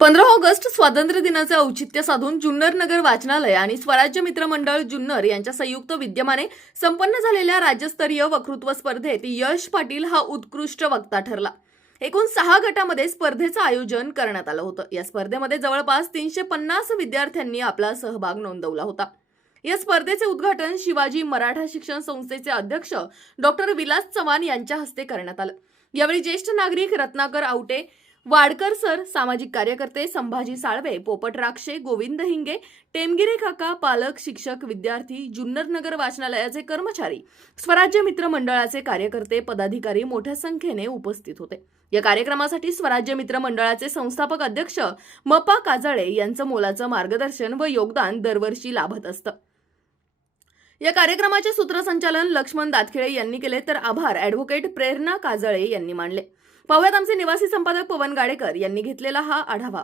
पंधरा ऑगस्ट स्वातंत्र्य दिनाचे औचित्य साधून जुन्नर नगर वाचनालय आणि स्वराज्य मित्र मंडळ जुन्नर यांच्या संयुक्त विद्यमाने संपन्न झालेल्या राज्यस्तरीय वक्तृत्व स्पर्धेत यश पाटील हा उत्कृष्ट वक्ता ठरला. एकूण सहा गटामध्ये स्पर्धेचं आयोजन करण्यात आलं होतं. या स्पर्धेमध्ये जवळपास तीनशे पन्नास विद्यार्थ्यांनी आपला सहभाग नोंदवला होता. या स्पर्धेचे उद्घाटन शिवाजी मराठा शिक्षण संस्थेचे अध्यक्ष डॉक्टर विलास चव्हाण यांच्या हस्ते करण्यात आलं. यावेळी ज्येष्ठ नागरिक रत्नाकर आवटे वाडकर सर सामाजिक कार्यकर्ते संभाजी साळवे पोपट राक्षे गोविंद हिंगे टेमगिरे काका पालक शिक्षक विद्यार्थी जुन्नर नगर वाचनालयाचे कर्मचारी स्वराज्य मित्र मंडळाचे कार्यकर्ते पदाधिकारी मोठ्या संख्येने उपस्थित होते. या कार्यक्रमासाठी स्वराज्य मित्र मंडळाचे संस्थापक अध्यक्ष मपा काजळे यांचं मोलाचं मार्गदर्शन व योगदान दरवर्षी लाभत असतं. या कार्यक्रमाचे सूत्रसंचालन लक्ष्मण दातखिळे यांनी केले तर आभार ॲडव्होकेट प्रेरणा काजळे यांनी मानले. पाहुयात आमचे निवासी संपादक पवन गाडेकर यांनी घेतलेला हा आढावा.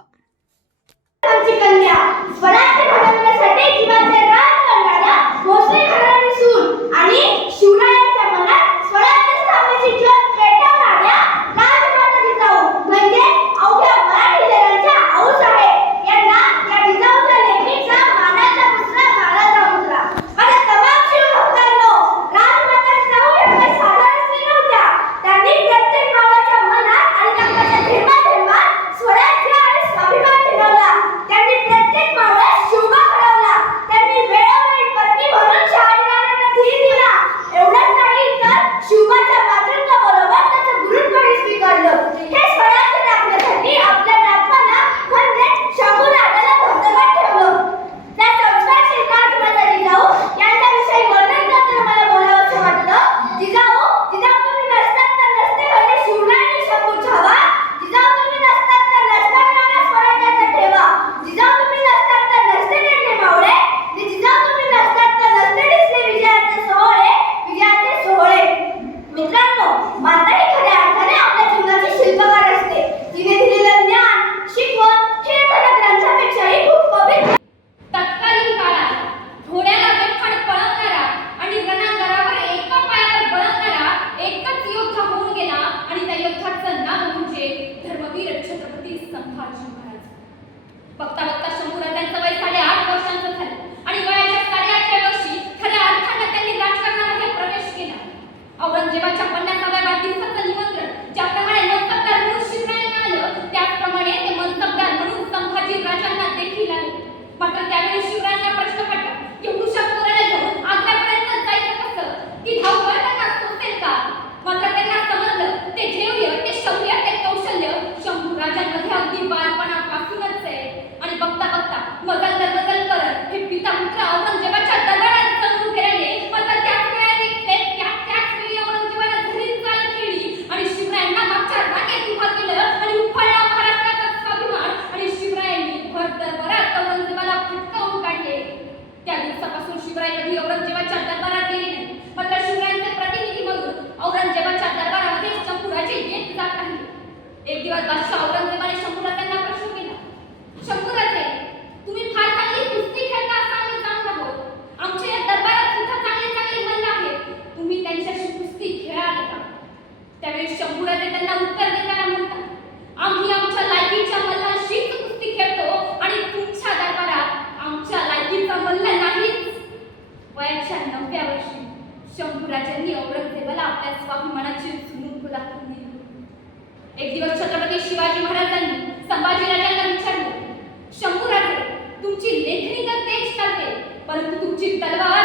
महाराज बघता बघता शंभूराजांचं वय साडेआठ वर्षांचं झालं. आणि वयाच्या साडेआठव्या वर्षी खऱ्या अर्थानं त्यांनी राजकारणामध्ये प्रवेश केला. औरंगजेबाच्या पन्नासाव्या वाढदिवसाचं निमंत्रण ज्याप्रमाणे मनसबदार म्हणून शिवरायांना आलं त्याचप्रमाणे ते मनसबदार म्हणून संभाजी राजांना देखील आले. मात्र त्यावेळी शिवरायांना प्रश्न पडला एवढूशा पोराला घेऊन आग्र्यापर्यंत जायचं कसं? ती धावपळ त्यांना सोसेल का मात्र त्यांना समजलं ते ध्येय ते शौर्य ते कौशल्य शंभू राजांमध्ये अगदी बालपणापासूनच आहे आणि बघता बघता मजल दर मजल करत हे पिता पुत्र औरंगजेबाच्या दरबारात जमून गेले मात्र त्याच वेळी ते त्या- त्याच वेळी औरंगजेबाला घरी चाल खेळली आणि शिवरायांना मागच्या रांगेत उभा केलं आणि उफाळला महाराष्ट्राचा स्वाभिमान आणि शिवरायांनी भर दरबारात औरंगजेबाला फटकावून काढले त्या दिवसापासून शिवराय कधी औरंगजेबाच्या दरबारात गेले नाही मात्र शिवरायांचे प्रतिनिधी म्हणून औरंगजेबाच्या दरबारामध्ये शंभूराजे येत जात राहिले एक दिवस बादशाह औरंगजेबाने शंभूराजांना प्रश्न केला. शंभूराजे तुम्ही फार चांगली कुस्ती खेळता असं आम्ही जाणत आहोत आमच्या या दरबारात सुद्धा चांगले चांगले मल्ल आहेत तुम्ही त्यांच्याशी कुस्ती खेळाल का त्यावेळी शंभूराजे त्यांना उत्तर देताना म्हणतात आम्ही आमच्या लायकीच्या मल्लांशीच कुस्ती खेळतो आणि तुमच्या दरबारात आमच्या लायकीचा मल्ल नाहीच. वयाच्या नवव्या वर्षी शंभूराजांनी औरंगजेबाला आपल्या स्वाभिमानाची झुणूक दाखवून दिली एक दिवस छत्रपती शिवाजी महाराजांनी संभाजीराजांना शंभू शंभूराजे तुमची लेखणी तर तेज चालते परंतु तुमची तलवार